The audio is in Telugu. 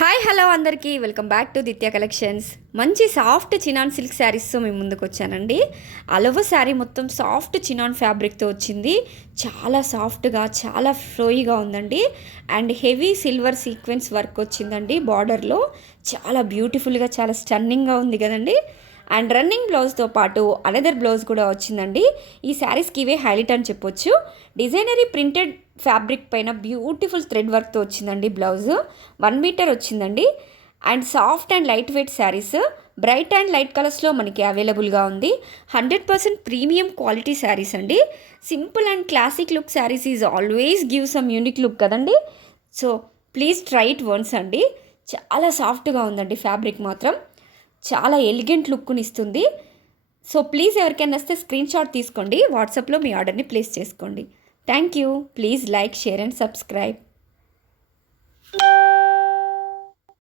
హాయ్ హలో అందరికీ వెల్కమ్ బ్యాక్ టు దిత్య కలెక్షన్స్. మంచి సాఫ్ట్ చినాన్ సిల్క్ శారీస్తో మేము ముందుకు వచ్చానండి. అలవ శారీ మొత్తం సాఫ్ట్ చినాన్ ఫ్యాబ్రిక్తో వచ్చింది. చాలా సాఫ్ట్గా చాలా ఫ్లోయిగా ఉందండి. And heavy silver sequence work వచ్చిందండి బార్డర్లో. చాలా బ్యూటిఫుల్గా చాలా స్టన్నింగ్గా ఉంది కదండి. అండ్ రన్నింగ్ బ్లౌజ్తో పాటు అనదర్ బ్లౌజ్ కూడా వచ్చిందండి. ఈ శారీస్కి ఇవే హైలైట్ అని చెప్పొచ్చు. డిజైనరీ ప్రింటెడ్ ఫ్యాబ్రిక్ పైన బ్యూటిఫుల్ థ్రెడ్ వర్క్తో వచ్చిందండి. బ్లౌజ్ 1 మీటర్ వచ్చిందండి. And soft and light weight saris bright and light కలర్స్లో మనకి అవైలబుల్గా ఉంది. 100% ప్రీమియం క్వాలిటీ శారీస్ అండి. Simple and classic look saris is always give some unique look కదండి. So please try it once అండి. చాలా సాఫ్ట్గా ఉందండి. ఫ్యాబ్రిక్ మాత్రం చాలా ఎలిగెంట్ లుక్ని ఇస్తుంది. సో ప్లీజ్ ఎవరికైనా వస్తే స్క్రీన్ షాట్ తీసుకోండి. వాట్సాప్లో మీ ఆర్డర్ని ప్లేస్ చేసుకోండి. Thank you. Please like, share and subscribe.